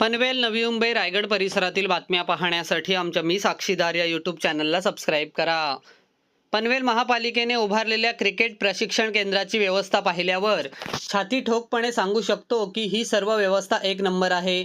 पनवेल नवी मुंबई रायगड परिसरातील बातम्या पाहण्यासाठी आमच्या मी साक्षीदार या यूट्यूब चॅनलला सबस्क्राईब करा. पनवेल महापालिकेने उभारलेल्या क्रिकेट प्रशिक्षण केंद्राची व्यवस्था पाहिल्यावर छाती ठोकपणे सांगू शकतो की ही सर्व व्यवस्था एक नंबर आहे.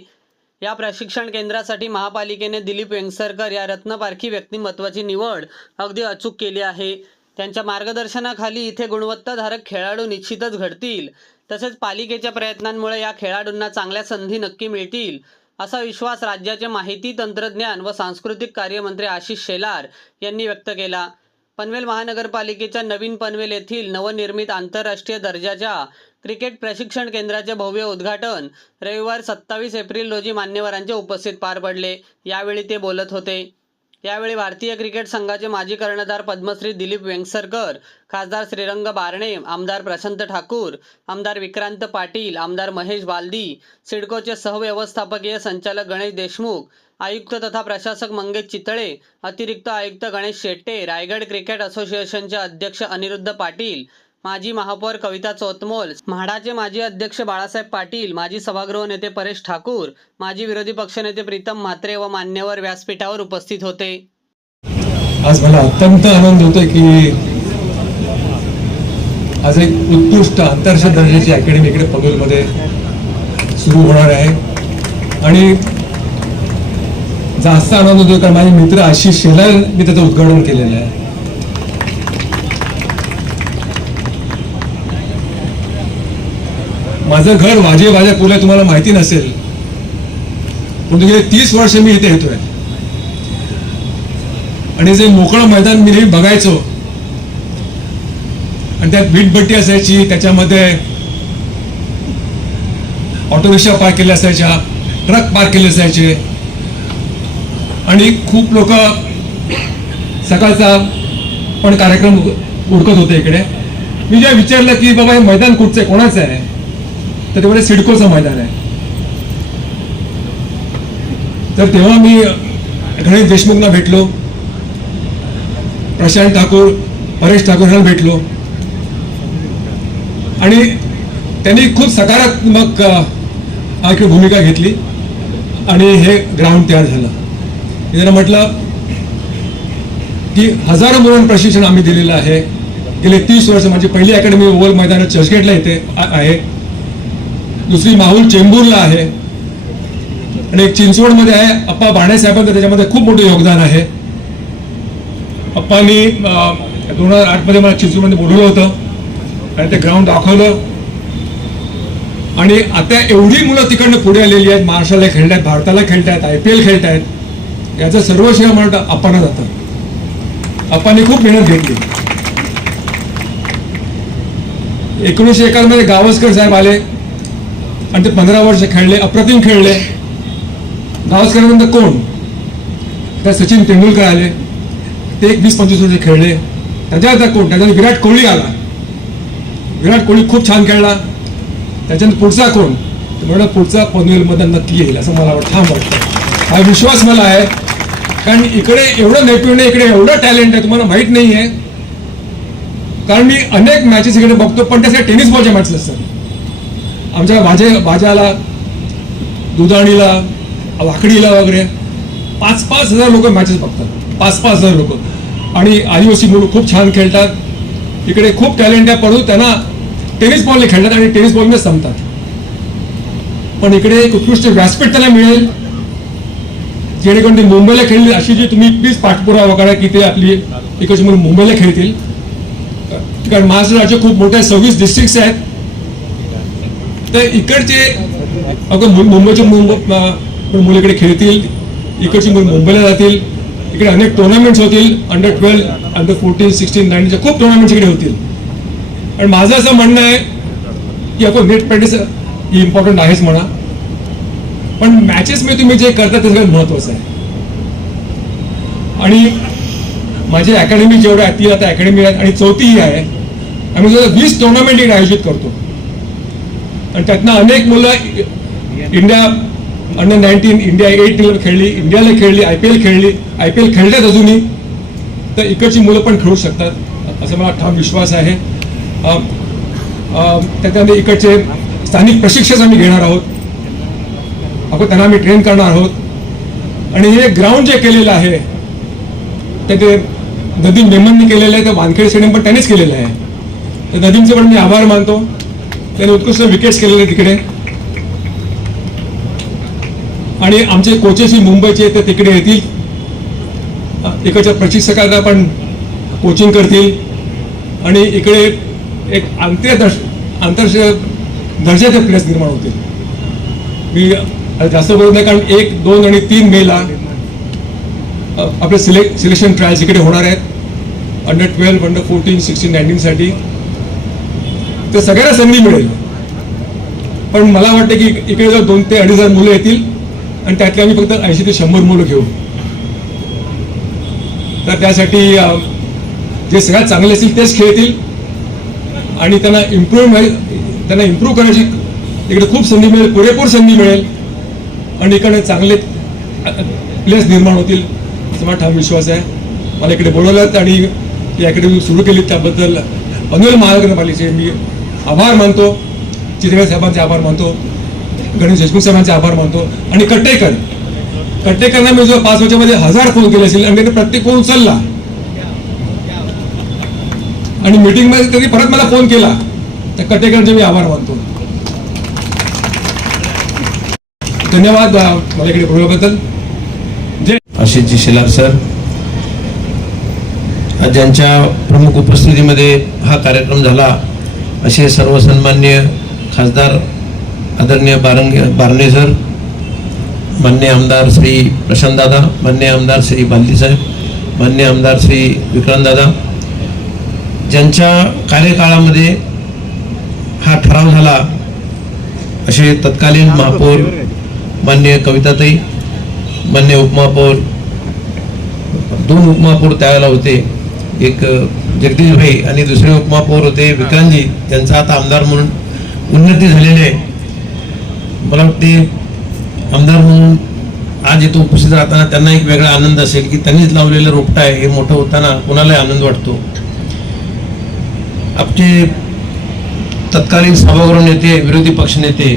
या प्रशिक्षण केंद्रासाठी महापालिकेने दिलीप वेंगसरकर या रत्नपारखी व्यक्तिमत्वाची निवड अगदी अचूक केली आहे. त्यांच्या मार्गदर्शनाखाली इथे गुणवत्ताधारक खेळाडू निश्चितच घडतील. तसेच पालिकेच्या प्रयत्नांमुळे या खेळाडूंना चांगल्या संधी नक्की मिळतील असा विश्वास राज्याचे माहिती तंत्रज्ञान व सांस्कृतिक कार्यमंत्री आशिष शेलार यांनी व्यक्त केला. पनवेल महानगरपालिकेच्या नवीन पनवेल येथील नवनिर्मित आंतरराष्ट्रीय दर्जाच्या क्रिकेट प्रशिक्षण केंद्राचे भव्य उद्घाटन रविवार सत्तावीस एप्रिल रोजी मान्यवरांच्या उपस्थित पार पडले. यावेळी ते बोलत होते. यावेळी भारतीय क्रिकेट संघाचे माजी कर्णधार पद्मश्री दिलीप वेंगसरकर खासदार श्रीरंग बारणे आमदार प्रशांत ठाकूर आमदार विक्रांत पाटील आमदार महेश बालदी सिडकोचे सहव्यवस्थापकीय संचालक गणेश देशमुख आयुक्त तथा प्रशासक मंगेश चितळे अतिरिक्त आयुक्त गणेश शेट्टे रायगड क्रिकेट असोसिएशनचे अध्यक्ष अनिरुद्ध पाटील माजी महापौर कविता चोतमोल म्हाडाचे माजी अध्यक्ष बाळासाहेब पाटील माजी सभागृह नेते परेश ठाकूर माजी विरोधी पक्षनेते प्रीतम म्हात्रे व मान्यवर व्यासपीठावर उपस्थित होते. आज मला अत्यंत आनंद होतो की आज एक उत्कृष्ट आंतरराष्ट्रीय दर्जाची अकॅडमी इकडे पनवेलमध्ये सुरू होणार आहे. आणि जास्त आनंद होतोय कारण माझे मित्र आशिष शेलार मी त्याचं उद्घाटन केलेलं आहे. माझं घर वाजे वाजा पुला तुम्हाला माहिती नसेल. पण गेले तीस वर्ष मी इथे येतोय. आणि जे मोकळं मैदान मी नेहमी बघायचो आणि त्यात भीटभट्टी असायची त्याच्यामध्ये ऑटो रिक्षा पार्क केले असायच्या ट्रक पार्क केले असायचे. आणि खूप लोक सकाळचा पण कार्यक्रम उडकत होते इकडे. मी जेव्हा विचारलं की बाबा हे मैदान कुठचं आहे? कोणाचं आहे? तर ते म्हणजे सिडकोचं मैदान आहे. तर तेव्हा मी गणेश देशमुखना भेटलो प्रशांत ठाकूर परेश ठाकूर यांना भेटलो. आणि त्यांनी खूप सकारात्मक आखी भूमिका घेतली आणि हे ग्राउंड तयार झालं. त्यांना म्हटलं की हजारो मुलांना प्रशिक्षण आम्ही दिलेलं आहे. गेले तीस वर्ष माझी पहिली अकॅडमी ओव्हल मैदानात चर्चगेटला इथे आ- आहे. दुसरी माहूल चेंबूरला आहे. आणि एक चिंचवडमध्ये आहे. अप्पा बाणेसाहेबांचं त्याच्यामध्ये खूप मोठं योगदान आहे. अप्पांनी दोन हजार आठमध्ये मला चिंचवडमध्ये बोलवलं होतं. आणि ते ग्राउंड दाखवलं. आणि आता एवढी मुलं तिकडनं पुढे आलेली आहेत. महाराष्ट्राला खेळतायत भारताला खेळतायत आय पी एल खेळतायत. याचं सर्व श्रेय म्हणत अप्पांना जातं. अप्पांनी खूप मेहनत घेतली. एकोणीसशे एकामध्ये गावस्कर साहेब आले. आणि ते पंधरा वर्ष खेळले अप्रतिम खेळले. गावस्करांनंतर कोण? त्या सचिन तेंडुलकर आले. ते एक वीस पंचवीस वर्ष खेळले. त्याच्यानंतर कोण? त्याच्यानंतर विराट कोहली आला. विराट कोहली खूप छान खेळला. त्याच्यानंतर पुढचा कोण? म्हणलं पुढचा पनवेलमध्ये नक्की येईल असं मला वाटतं. ठाम वाटतं हा विश्वास मला आहे. कारण इकडे एवढं नैपुण्य इकडे एवढं टॅलेंट आहे तुम्हाला माहीत नाही आहे कारण मी अनेक मॅचेस इकडे बघतो पण त्यासाठी टेनिस बॉलच्या मॅचेस असतात. आमच्या भाजे भाज्याला दुधाणीला वाकडीला वगैरे पाच पाच हजार लोक मॅचेस बघतात. पाच पाच हजार लोक. आणि आदिवासी मुलं खूप छान खेळतात. इकडे खूप टॅलेंट आहे परंतु त्यांना टेनिस बॉलने खेळतात आणि टेनिस बॉलने संपतात. पण इकडे एक उत्कृष्ट व्यासपीठ त्यांना मिळेल. जेणेकरून ते मुंबईला खेळली अशी जी तुम्ही प्लीज पाठपुरावा करा की ते आपली इकडची मुलं मुंबईला खेळतील. कारण महाराष्ट्र राज्य खूप मोठे सव्वीस डिस्ट्रिक्ट आहेत. तर इकडचे अगं मुंबईच्या मुंबईचे मुंबई मुलीकडे इकडे खेळतील इकडची मुलं मुंबईला जातील इकडे अनेक टुर्नामेंट्स होतील under twelve under fourteen sixteen नाईनच्या खूप टुर्नामेंट्स इकडे होतील. आणि माझं असं म्हणणं आहे की आपण नेट प्रॅक्टिस ही इम्पॉर्टंट आहेच म्हणा. पण मॅचेस मी तुम्ही जे करता ते सगळ्यात महत्वाचं आहे. आणि माझी अकॅडमी जेवढ्या आहेत ती आता अकॅडमी आहे आणि चौथीही आहे. आम्ही वीस टुर्नामेंट इकडे आयोजित करतो. आणि त्यातनं अनेक मुलं India under nineteen India eight खेळली इंडियाला खेळली आय पी एल खेळली आय पी एल खेळतात अजूनही. तर इकडची मुलं पण खेळू शकतात असा मला ठाम विश्वास आहे. त्याच्यामध्ये इकडचे स्थानिक प्रशिक्षक आम्ही घेणार आहोत. आपण त्यांना आम्ही ट्रेन करणार आहोत. आणि हे ग्राउंड जे केलेलं आहे ते ते नदीम मेमननी केलेलं आहे ते वानखेडे स्टेडियम पण त्यांनीच केलेलं आहे. तर नदीमचे पण मी आभार मानतो. त्याने उत्कृष्ट विकेट्स केलेले तिकडे. आणि आमचे कोचेस मुंबईचे ते तिकडे येतील. इकडच्या प्रशिक्षकांना पण कोचिंग करतील. आणि इकडे एक आंतरदर्श आंतर दर्जाचे प्लेयर्स निर्माण होतील. मी जास्त बोलत नाही कारण एक दोन आणि तीन मेला आपले सिलेक्ट सिलेक्शन ट्रायल्स इकडे होणार आहेत. Under twelve under fourteen sixteen नाईन्टीनसाठी तर सगळ्यांना संधी मिळेल. पण मला वाटतं की इकडे जर दोन ते अडीच हजार मुलं येतील आणि त्यातले आम्ही फक्त ऐंशी ते शंभर मुलं घेऊ. तर त्यासाठी जे सगळ्यात चांगले असतील तेच खेळतील आणि त्यांना इम्प्रूव्ह म्हणजे, त्यांना इम्प्रूव्ह करण्याची इकडे खूप संधी मिळेल पुरेपूर संधी मिळेल आणि इकडे चांगले प्लेस निर्माण होतील असा मला ठाम विश्वास आहे. मला इकडे बोलवलं आणि ही अकॅडमी सुरू केली त्याबद्दल पनवेल महानगरपालिकेचे मी आभार मानतो. चितळे साहेबांचे आभार मानतो. गणेश देशमुख साहेबांचे आभार मानतो. आणि कट्टेकर. कट्टेकरना मी जो पाच वर्षामध्ये हजार फोन केले असेल आणि प्रत्येक फोन उचलला. आणि मीटिंगमध्ये त्यांनी परत मला फोन केला. तर कटेकरांचे मी आभार मानतो. धन्यवाद मला इकडे बोलल्याबद्दल. जय आशिषजी शेलार सर. आज ज्यांच्या प्रमुख उपस्थितीमध्ये हा कार्यक्रम झाला असे सर्व सन्मान्य खासदार आदरणीय बारंगे बारणे सर मान्य आमदार श्री प्रशांतदादा मान्य आमदार श्री बालदीसाहेब मान्य आमदार श्री विक्रांतदादा ज्यांच्या कार्यकाळामध्ये हा ठराव झाला असे तत्कालीन महापौर मान्य कविताताई मान्य उपमहापौर दोन उपमहापौर त्यावेळेला होते. एक जगदीश भाई आणि दुसरे उपमहापौर होते विक्रांतजी त्यांचा आता आमदार म्हणून उन्नती झालेली आहे. मला वाटते आमदार म्हणून आज इथं उपस्थित राहताना त्यांना एक वेगळा आनंद असेल की त्यांनीच लावलेलं रोपटं आहे हे मोठं होताना कोणालाही आनंद वाटतो. आपले तत्कालीन सभागृह नेते विरोधी पक्ष नेते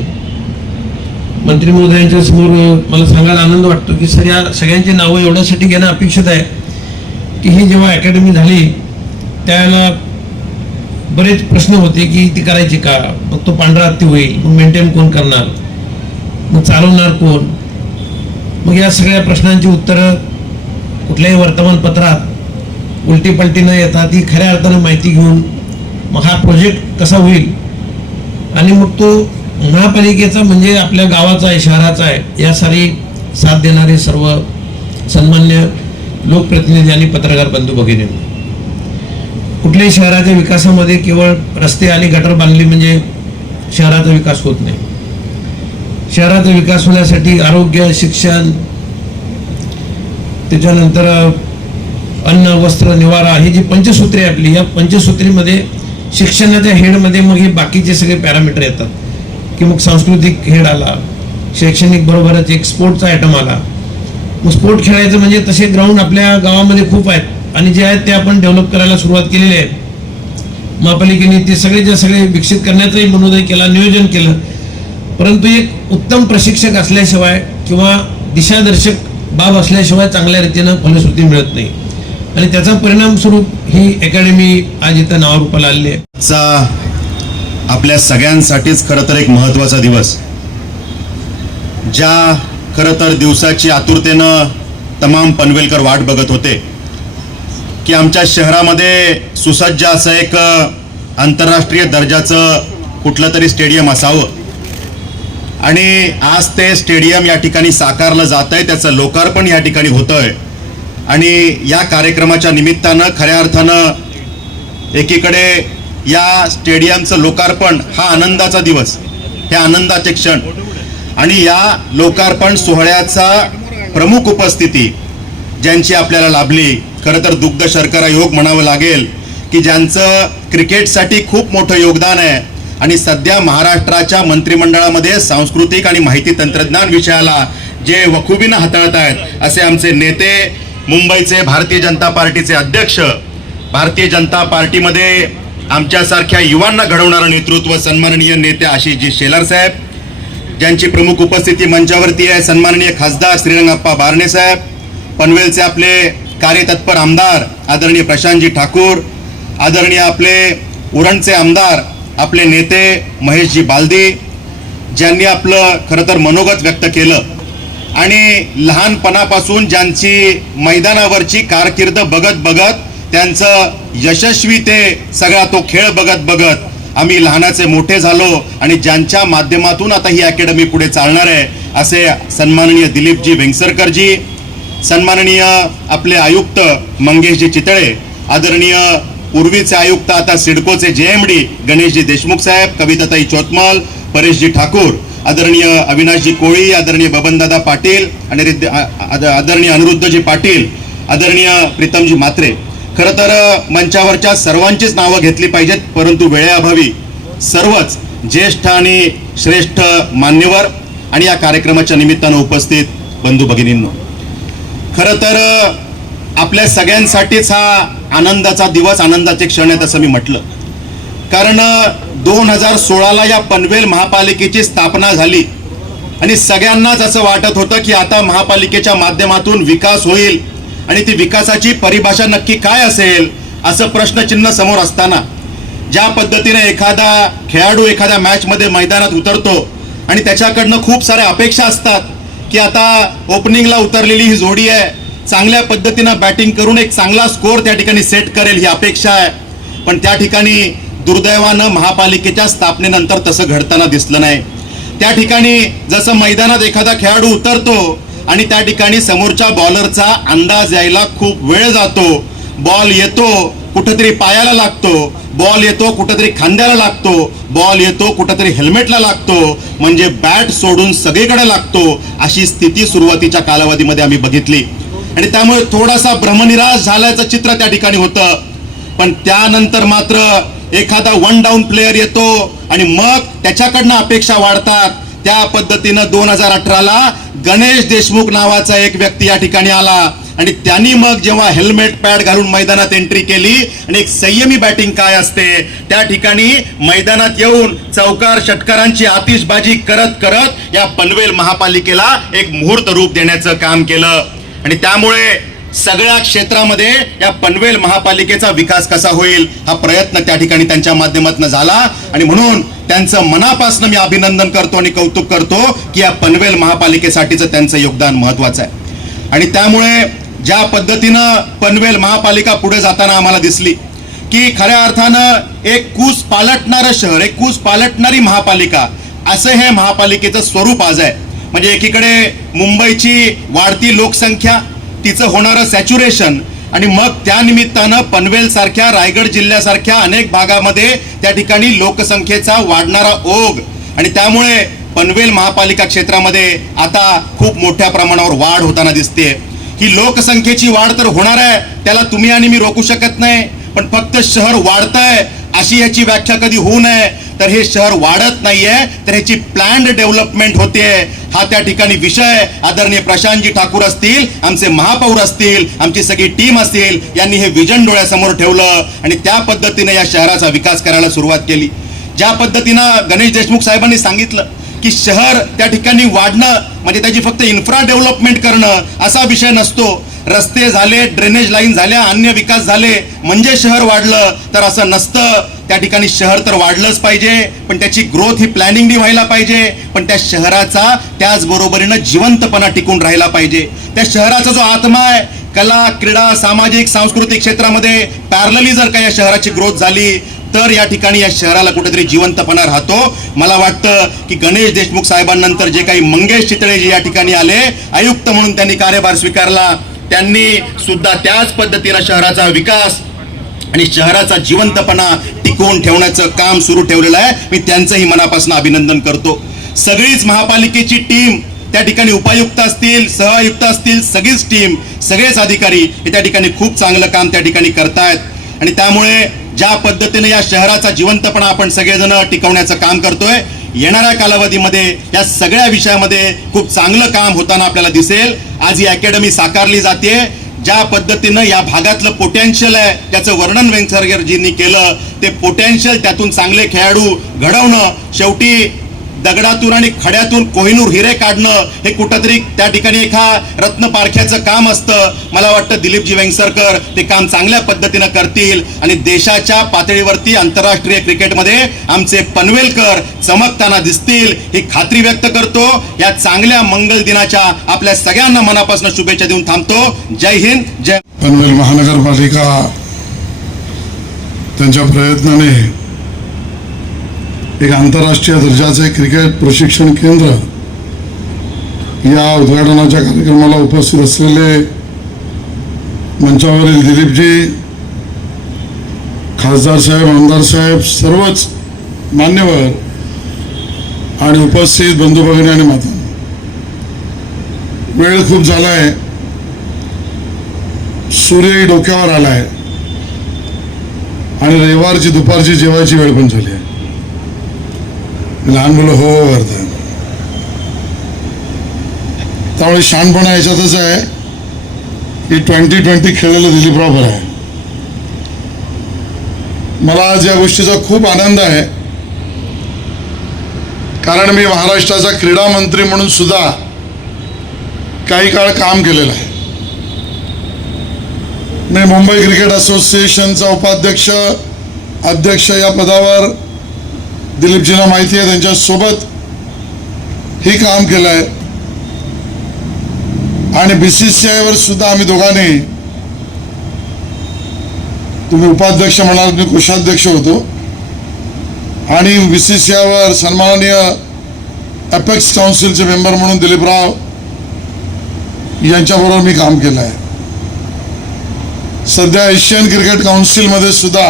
मंत्री महोदयांच्या समोर मला सांगायला आनंद वाटतो की सर या सगळ्यांची नावं एवढ्यासाठी घेणं अपेक्षित आहे की ही जेव्हा अकॅडमी झाली त्यावेळेला बरेच प्रश्न होते की ती करायची का? मग तो पांढरा हत्ती होईल मग मेंटेन कोण करणार? मग चालवणार कोण? मग या सगळ्या प्रश्नांची उत्तरं कुठल्याही वर्तमानपत्रात उलटी पलटी न येता ती खऱ्या अर्थानं माहिती घेऊन मग हा प्रोजेक्ट कसा होईल? आणि मग तो महापालिकेचा म्हणजे आपल्या गावाचा आहे शहराचा आहे या सारी साथ देणारे सर्व सन्मान्य लोकप्रतिनिधी आणि पत्रकार बंधू भगिनी. कुठल्याही शहराच्या विकासामध्ये केवळ रस्ते आणि गटर बांधली म्हणजे शहराचा विकास होत नाही. शहराचा विकास होण्यासाठी आरोग्य शिक्षण त्याच्यानंतर अन्न वस्त्र निवारा ही जी पंचसूत्रे आपली या पंचसूत्रीमध्ये शिक्षणाच्या हेडमध्ये मग हे बाकीचे सगळे पॅरामीटर येतात. की मग सांस्कृतिक हेड आला शैक्षणिक बरोबरच एक स्पोर्टचा आयटम आला. मग स्पोर्ट खेळायचं म्हणजे तसे ग्राउंड आपल्या गावामध्ये खूप आहेत. आणि जे आहेत ते आपण डेव्हलप करायला सुरुवात केलेली आहे महापालिकेने ते सगळेच्या सगळे विकसित करण्याचाही मनोदय केला नियोजन केलं. परंतु एक उत्तम प्रशिक्षक असल्याशिवाय किंवा दिशादर्शक बाब असल्याशिवाय चांगल्या रीतीनं फलश्रुती मिळत नाही. आणि त्याचा परिणाम स्वरूप ही अकॅडमी आज इथं नावारूपाला आलेली आहे. चा आपल्या सगळ्यांसाठीच खरं तर एक महत्त्वाचा दिवस. ज्या खरं तर दिवसाची आतुरतेनं तमाम पनवेलकर वाट बघत होते की आमच्या शहरामध्ये सुसज्ज असं एक आंतरराष्ट्रीय दर्जाचं कुठलं तरी स्टेडियम असावं. आणि आज ते स्टेडियम या ठिकाणी साकारलं जात आहे त्याचं लोकार्पण या ठिकाणी होतंय. आणि या कार्यक्रमाच्या निमित्तानं खऱ्या अर्थानं एकीकडे या स्टेडियमचं लोकार्पण हा आनंदाचा दिवस हे आनंदाचे क्षण. आणि या लोकार्पण सोहळ्याचा प्रमुख उपस्थिती ज्यांची आपल्याला लाभली खरं तर दुग्ध शर्करा योग म्हणावं लागेल की ज्यांचं क्रिकेटसाठी खूप मोठं योगदान आहे. आणि सध्या महाराष्ट्राच्या मंत्रिमंडळामध्ये सांस्कृतिक आणि माहिती तंत्रज्ञान विषयाला जे वखुबीनं हाताळत आहेत असे आमचे नेते मुंबईचे भारतीय जनता पार्टीचे अध्यक्ष भारतीय जनता पार्टीमध्ये आमच्यासारख्या युवांना घडवणारं नेतृत्व सन्माननीय नेते आशिषजी शेलार साहेब ज्यांची प्रमुख उपस्थिती मंचावरती आहे सन्माननीय खासदार श्रीरंगप्पा बारणे साहेब पनवेलचे आपले कार्यतत्पर आमदार आदरणीय प्रशांतजी ठाकूर आदरणीय आपले उरणचे आमदार आपले नेते महेशजी बालदी ज्यांनी आपलं खरं तर मनोगत व्यक्त केलं. आणि लहानपणापासून ज्यांची मैदानावरची कारकीर्द बघत बघत त्यांचं यशस्वी ते सगळा तो खेळ बघत बघत आम्ही लहानाचे मोठे झालो आणि ज्यांच्या माध्यमातून आता ही अकॅडमी पुढे चालणार आहे असे सन्माननीय दिलीपजी वेंगसरकरजी सन्माननीय आपले आयुक्त मंगेशजी चितळे आदरणीय पूर्वीचे आयुक्त आता सिडकोचे जे एम डी गणेशजी देशमुख साहेब कविताताई चोतमल परेशजी ठाकूर आदरणीय अविनाशजी कोळी आदरणीय बबनदादा पाटील आणि आदरणीय अनिरुद्धजी पाटील आदरणीय प्रीतमजी मात्रे खरं तर मंचावरच्या सर्वांचीच नावं घेतली पाहिजेत परंतु वेळेअभावी सर्वच ज्येष्ठ आणि श्रेष्ठ मान्यवर आणि या कार्यक्रमाच्या निमित्तानं उपस्थित बंधू भगिनींनो. खरं तर आपल्या सगळ्यांसाठीच हा आनंदाचा दिवस आनंदाचे क्षण आहेत असं मी म्हटलं. कारण दोन हजार सोळाला या पनवेल महापालिकेची स्थापना झाली. आणि सगळ्यांनाच असं वाटत होतं की आता महापालिकेच्या माध्यमातून विकास होईल आणि ती विकासाची परिभाषा नक्की काय असेल असं प्रश्नचिन्ह समोर असताना ज्या पद्धतीने एखादा खेळाडू एखाद्या मॅचमध्ये मैदानात उतरतो आणि त्याच्याकडनं खूप साऱ्या अपेक्षा असतात की आता ओपनिंगला उतरलेली ही जोडी आहे. चांगल्या पद्धतीनं बॅटिंग करून एक चांगला स्कोअर त्या ठिकाणी सेट करेल ही अपेक्षा आहे. पण त्या ठिकाणी दुर्दैवानं महापालिकेच्या स्थापनेनंतर तसं घडताना दिसलं नाही. त्या ठिकाणी जसं मैदानात एखादा खेळाडू उतरतो आणि त्या ठिकाणी समोरच्या बॉलरचा अंदाज यायला खूप वेळ जातो. बॉल येतो कुठंतरी पायाला लागतो. बॉल येतो कुठंतरी खांद्याला लागतो. बॉल येतो कुठंतरी हेल्मेटला लागतो. म्हणजे बॅट सोडून सगळीकडे लागतो. अशी स्थिती सुरुवातीच्या कालावधीमध्ये आम्ही बघितली. आणि त्यामुळे थोडासा भ्रमनिराश झाल्याचं चित्र त्या ठिकाणी होतं. पण त्यानंतर मात्र एखादा वन डाऊन प्लेअर येतो आणि मग त्याच्याकडनं अपेक्षा वाढतात. त्या पद्धतीनं दोन हजार अठराला गणेश देशमुख नावाचा एक व्यक्ती या ठिकाणी आला. आणि त्यांनी मग जेव्हा हेल्मेट पॅड घालून मैदानात एंट्री केली आणि एक संयमी बॅटिंग काय असते त्या ठिकाणी मैदानात येऊन चौकार षटकारांची आतिषबाजी करत करत या पनवेल महापालिकेला एक मुहूर्त रूप देण्याचं काम केलं. आणि त्यामुळे सगळ्या क्षेत्रामध्ये या पनवेल महापालिकेचा विकास कसा होईल हा प्रयत्न त्या ठिकाणी त्यांच्या माध्यमातून झाला. आणि म्हणून त्यांचं मनापासून मी अभिनंदन करतो आणि कौतुक करतो की या पनवेल महापालिकेसाठीचं त्यांचं योगदान महत्वाचं आहे. आणि त्यामुळे ज्या पद्धतीनं पनवेल महापालिका पुढे जाताना आम्हाला दिसली की खऱ्या अर्थानं एक कूस पालटणारं शहर एक कूस पालटणारी महापालिका असं हे महापालिकेचं स्वरूप आज आहे. म्हणजे एकीकडे मुंबईची वाढती लोकसंख्या तिचं होणारं सॅच्युरेशन आणि मग त्यानिमित्तानं पनवेलसारख्या पनवेल सारख्या रायगड जिल्ह्यासारख्या अनेक भागामध्ये त्या ठिकाणी लोकसंख्येचा वाढणारा ओघ. आणि त्यामुळे पनवेल महापालिका क्षेत्रामध्ये आता खूप मोठ्या प्रमाणावर वाढ होताना दिसते ही लोकसंख्येची वाढ तर होणार आहे त्याला तुम्ही आणि मी रोखू शकत नाही पण फक्त शहर वाढतंय अशी ह्याची व्याख्या कधी होऊ नये. तर हे शहर वाढत नाहीये तर ह्याची प्लॅन्ड डेव्हलपमेंट होते. हा त्या ठिकाणी विषय आदरणीय प्रशांतजी ठाकूर असतील आमचे महापौर असतील आमची सगळी टीम असतील यांनी हे विजन डोळ्यासमोर ठेवलं आणि त्या पद्धतीने या शहराचा विकास करायला सुरुवात केली. ज्या पद्धतीनं गणेश देशमुख साहेबांनी सांगितलं की शहर त्या ठिकाणी वाढणं म्हणजे त्याची फक्त इन्फ्रा डेव्हलपमेंट करणं असा विषय नसतो. रस्ते झाले ड्रेनेज लाईन झाल्या अन्य विकास झाले म्हणजे शहर वाढलं तर असं नसतं. त्या ठिकाणी शहर तर वाढलंच पाहिजे पण त्याची ग्रोथ ही प्लॅनिंगनी व्हायला पाहिजे पण त्या शहराचा त्याचबरोबरीनं जिवंतपणा टिकून राहिला पाहिजे. त्या शहराचा जो आत्मा आहे कला क्रीडा सामाजिक सांस्कृतिक क्षेत्रामध्ये पॅरलली जर का या शहराची ग्रोथ झाली तर या ठिकाणी या शहराला कुठेतरी जिवंतपणा राहतो. मला वाटतं की गणेश देशमुख साहेबांनंतर जे काही मंगेश चितळे जे या ठिकाणी आले आयुक्त म्हणून त्यांनी कार्यभार स्वीकारला. त्यांनी सुद्धा त्याच पद्धतीनं शहराचा विकास आणि शहराचा जिवंतपणा टिकवून ठेवण्याचं काम सुरू ठेवलेलं आहे. मी त्यांचंही मनापासून अभिनंदन करतो. सगळीच महापालिकेची टीम त्या ठिकाणी उपायुक्त असतील सहआयुक्त असतील सगळीच टीम सगळेच अधिकारी हे त्या ठिकाणी खूप चांगलं काम त्या ठिकाणी करतायत. आणि त्यामुळे ज्या पद्धतीने या शहराचा जिवंतपणा आपण सगळेजण टिकवण्याचं काम करतोय येणाऱ्या कालावधीमध्ये या सगळ्या विषयामध्ये खूप चांगलं काम होताना आपल्याला दिसेल. आज ही अकॅडमी साकारली जाते. ज्या पद्धतीनं या भागातलं पोटेन्शियल आहे त्याचं वर्णन वेंगसरगरजींनी केलं ते पोटेन्शियल त्यातून चांगले खेळाडू घडवणं शेवटी दगडातून आणि खड्यातून कोहिनूर हिरे काढणं हे कुठंतरी त्या ठिकाणी एका रत्न पारख्याचं काम असतं. मला वाटतं दिलीपजी वेंगसरकर ते काम चांगल्या पद्धतीनं करतील आणि देशाच्या पातळीवरती आंतरराष्ट्रीय क्रिकेटमध्ये आमचे पनवेलकर चमकताना दिसतील ही खात्री व्यक्त करतो. या चांगल्या मंगल दिनाच्या आपल्या सगळ्यांना मनापासून शुभेच्छा देऊन थांबतो. जय हिंद जय पनवेल महानगरपालिका त्यांच्या प्रयत्नाने एक आंतरराष्ट्रीय दर्जाचे क्रिकेट प्रशिक्षण केंद्र. या उद्घाटनाच्या कार्यक्रमाला उपस्थित असलेले मंचावरील दिलीपजी खासदार साहेब आमदार साहेब सर्वच मान्यवर आणि उपस्थित बंधू भगिनी आणि माता. वेळ खूप झालाय. सूर्यही डोक्यावर आलाय. आणि रविवारची दुपारची जेवायची वेळ पण झाली आहे. लहान मुलं हो हो करतात. त्यामुळे शहाणपणा याच्यातच आहे. की ट्वेंटी ट्वेंटी खेळायला दिली प्रॉपर आहे. मला आज या गोष्टीचा खूप आनंद आहे. कारण मी महाराष्ट्राचा क्रीडा मंत्री म्हणून सुद्धा काही काळ काम केलेलं आहे. मी मुंबई क्रिकेट असोसिएशनचा उपाध्यक्ष अध्यक्ष या पदावर दिलीपजींना माहिती आहे त्यांच्यासोबत ही काम केलं आहे आणि बी सी सी आयवर सुद्धा आम्ही दोघांनी तुम्ही उपाध्यक्ष म्हणाल मी कोषाध्यक्ष होतो. आणि बी सी सी आयवर सन्माननीय अपेक्स काउन्सिलचे मेंबर म्हणून दिलीपराव यांच्याबरोबर मी काम केलं आहे सध्या एशियन क्रिकेट काउन्सिलमध्ये सुद्धा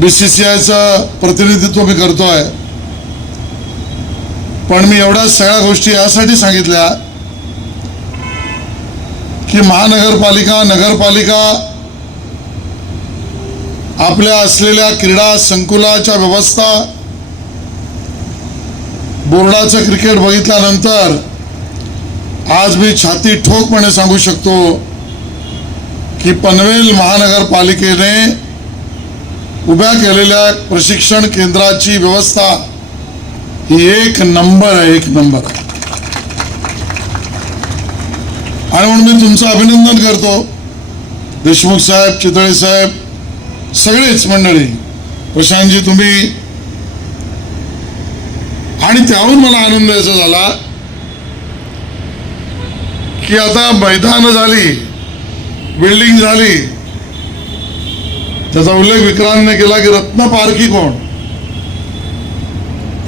बी सी सी आयचं प्रतिनिधित्व मी करतोय. पण मी एवढ्या सगळ्या गोष्टी यासाठी सांगितल्या की महानगरपालिका नगरपालिका आपल्या असलेल्या क्रीडा संकुलाच्या व्यवस्था बोर्डाचं क्रिकेट बघितल्यानंतर आज मी छाती ठोकपणे सांगू शकतो की पनवेल महानगरपालिकेने उभ्या केलेल्या प्रशिक्षण केंद्राची व्यवस्था ही एक नंबर आहे एक नंबर. आणि म्हणून मी तुमचं अभिनंदन करतो. देशमुख साहेब चितळे साहेब सगळेच मंडळी प्रशांतजी तुम्ही. आणि त्याहून मला आनंद याचा झाला की आता मैदानं झाली बिल्डिंग झाली त्याचा उल्लेख विक्रांतने केला की रत्न पारखी कोण?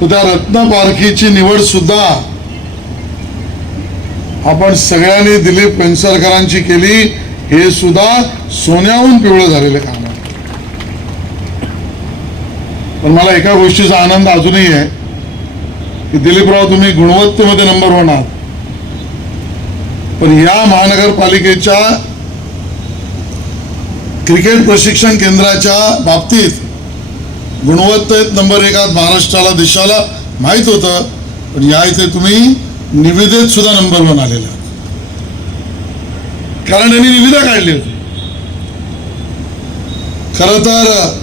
तर त्या रत्न पारखीची निवड सुद्धा आपण सगळ्यांनी दिलीप पेंसरकरांची केली. हे सुद्धा सोन्याहून पिवळं झालेलं काम आहे. पण मला एका गोष्टीचा आनंद अजूनही आहे की दिलीपराव तुम्ही गुणवत्तेमध्ये नंबर वन आहात. पण या महानगरपालिकेच्या क्रिकेट प्रशिक्षण केंद्राच्या बाबतीत गुणवत्तेत नंबर एक महाराष्ट्राला देशाला माहीत होतं. पण या इथे तुम्ही निविदेत सुद्धा नंबर वन आलेला आहात. कारण यांनी निविदा काढली होती. खर तर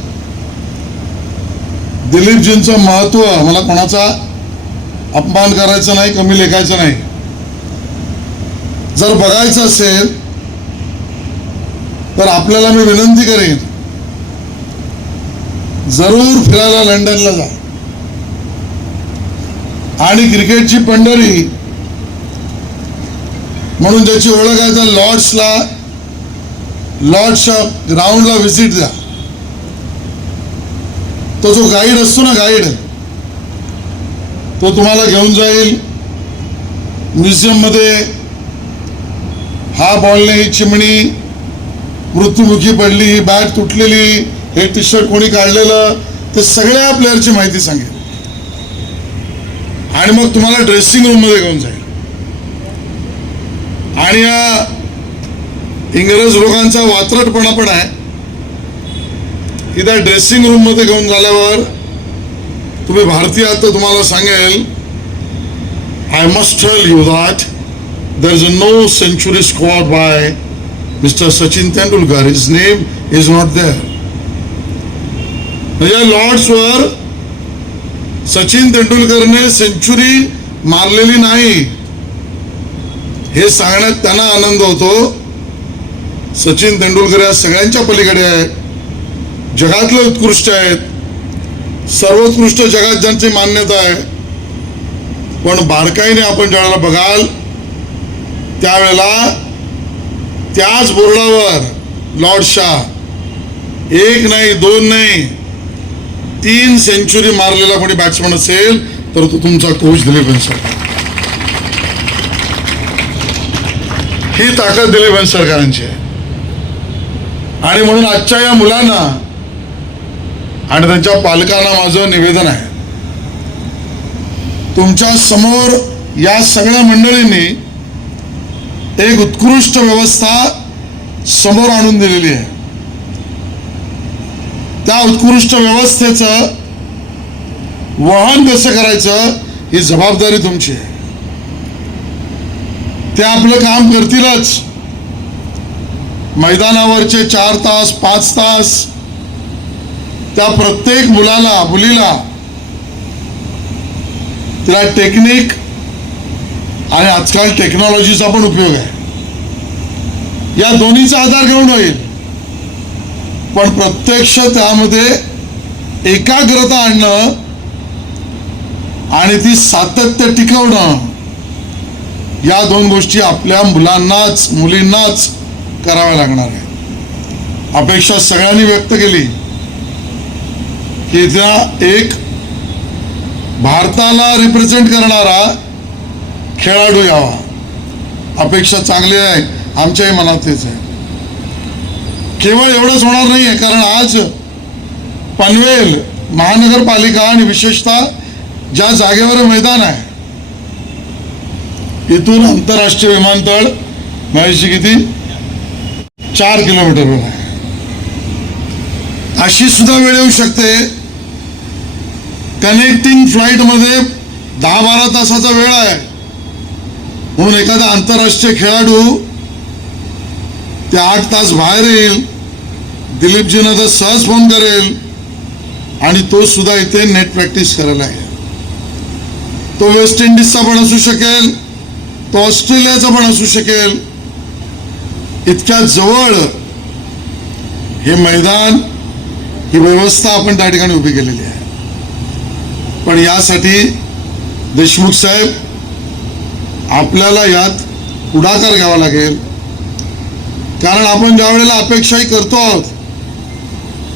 दिलीपजींचं महत्त्व मला कोणाचा अपमान करायचा नाही कमी लेखायचं नाही. जर बघायचं असेल तर आपल्याला मी विनंती करेन जरूर फिरायला लंडनला जा. आणि क्रिकेटची पंढरी म्हणून ज्याची ओळख आहे तर लॉर्ड्सला लॉर्ड्सच्या ग्राउंडला व्हिजिट द्या. तो जो गाईड असतो ना गाईड तो तुम्हाला घेऊन जाईल. म्युझियममध्ये हा बॉलने ही चिमणी मृत्युमुखी पडली ही बॅट तुटलेली हे टी शर्ट कोणी काढलेलं ते सगळ्या प्लेअरची माहिती सांगेल. आणि मग तुम्हाला ड्रेसिंग रूममध्ये घेऊन जाईल. आणि या इंग्रज लोकांचा वात्रटपणा पण आहे. की त्या ड्रेसिंग रूममध्ये घेऊन झाल्यावर तुम्ही भारतीय आहात तर तुम्हाला सांगेल I must tell you that there is a no century scored by Mr. Sachin Tendulkar. His name is not there. या लॉर्ड्सवर सचिन तेंडुलकरने सेंचुरी मारलेली नाही हे सांगण्यात त्यांना आनंद होतो सचिन तेंडुलकर या सगळ्यांच्या पलीकडे आहे जगातले उत्कृष्ट आहेत सर्वोत्कृष्ट जगात ज्यांची मान्यता आहे पण बारकाईने आपण ज्यावेळेला बघाल त्यावेळेला त्याच बोर्डावर लॉर्ड शाह एक नाही दोन नाही तीन सेंचुरी मारलेला कोणी बॅट्समन असेल तर तो तुमचा कोच दिलीप सरकार ही ताकद दिलीप सरकारांची आहे. आणि म्हणून आजच्या या मुलांना आणि त्यांच्या पालकांना माझं निवेदन आहे. तुमच्यासमोर या सगळ्या मंडळींनी एक उत्कृष्ट व्यवस्था समोर आणून दिलेली आहे. त्या उत्कृष्ट व्यवस्थेचं वहन कसं करायचं ही जबाबदारी तुमची आहे. ते आपलं काम करतीलच. मैदानावरचे चार तास पाच तास त्या प्रत्येक मुलाला मुलीला तिला टेक्निक आणि आजकाल टेक्नॉलॉजीचा पण उपयोग आहे. या दोन्हीचा आधार घेऊन होईल. पण प्रत्यक्ष त्यामध्ये एकाग्रता आणणं आणि ती सातत्य टिकवणं या दोन गोष्टी आपल्या मुलांनाच मुलींनाच कराव्या लागणार आहे अपेक्षा सगळ्यांनी व्यक्त केली की त्या एक भारताला रिप्रेझेंट करणारा खेळाडू यावा. अपेक्षा चांगली आहे. आमच्याही मनात तेच आहे. केवळ एवढंच होणार नाही आहे कारण आज पनवेल महानगरपालिका आणि विशेषतः ज्या जागेवर मैदान आहे इथून आंतरराष्ट्रीय विमानतळ महेशजी किती? चार किलोमीटरवर आहे. अशी सुद्धा वेळ येऊ शकते. कनेक्टिंग फ्लाईटमध्ये दहा बारा तासाचा वेळ आहे. म्हणून एखादा आंतरराष्ट्रीय खेळाडू ते आठ तास बाहेर येईल दिलीपजीनं तर सहज फोन करेल आणि तो सुद्धा इथे नेट प्रॅक्टिस करायला आहे. तो वेस्ट इंडिजचा पण असू शकेल तो ऑस्ट्रेलियाचा पण असू शकेल इतक्या जवळ हे मैदान ही व्यवस्था आपण त्या ठिकाणी उभी केलेली आहे. पण यासाठी देशमुख साहेब आपल्याला यात पुढाकार घ्यावा लागेल. कारण आपण ज्या वेळेला अपेक्षाही करतो आहोत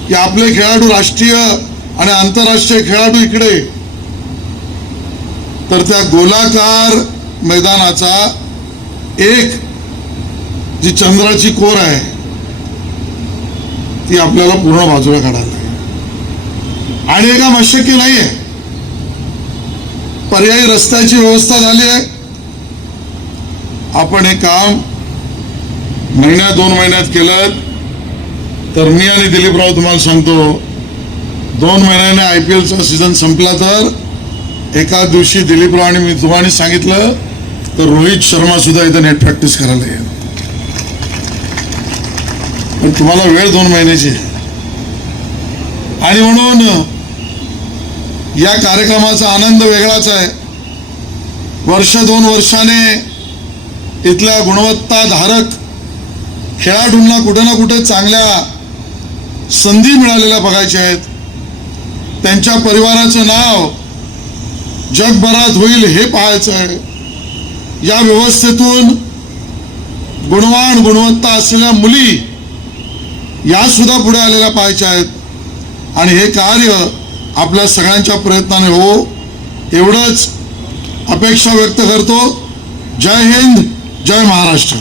की आपले खेळाडू राष्ट्रीय आणि आंतरराष्ट्रीय खेळाडू इकडे तर त्या गोलाकार मैदानाचा एक जी चंद्राची कोर आहे ती आपल्याला पूर्ण बाजूला काढायला आणि हे काम अशक्य नाही आहे पर्यायी रस्त्याची व्यवस्था झाली आहे. आपण हे काम महिन्यात दोन महिन्यात केलं तर मी आणि दिलीपराव तुम्हाला सांगतो दोन महिन्याने आय पी एलचा सीझन संपला तर एका दिवशी दिलीपराव आणि मी तुम्हाला सांगितलं तर रोहित शर्मा सुद्धा इथं नेट प्रॅक्टिस करायला येईल. पण तुम्हाला वेळ दोन महिन्याची आहे. आणि म्हणून या कार्यक्रमाचा आनंद वेगळाच आहे. वर्ष दोन वर्षाने इथल्या गुणवत्ताधारक खेळाडूंना कुठं ना कुठं चांगल्या संधी मिळालेल्या बघायच्या आहेत. त्यांच्या परिवाराचं नाव जगभरात होईल हे पाहायचं आहे. या व्यवस्थेतून गुणवान गुणवत्ता असलेल्या मुली या सुद्धा पुढे आलेल्या पाहायच्या आहेत. आणि हे कार्य आपल्या सगळ्यांच्या प्रयत्नाने हो. एवढंच अपेक्षा व्यक्त करतो. जय हिंद. जय महाराष्ट्र.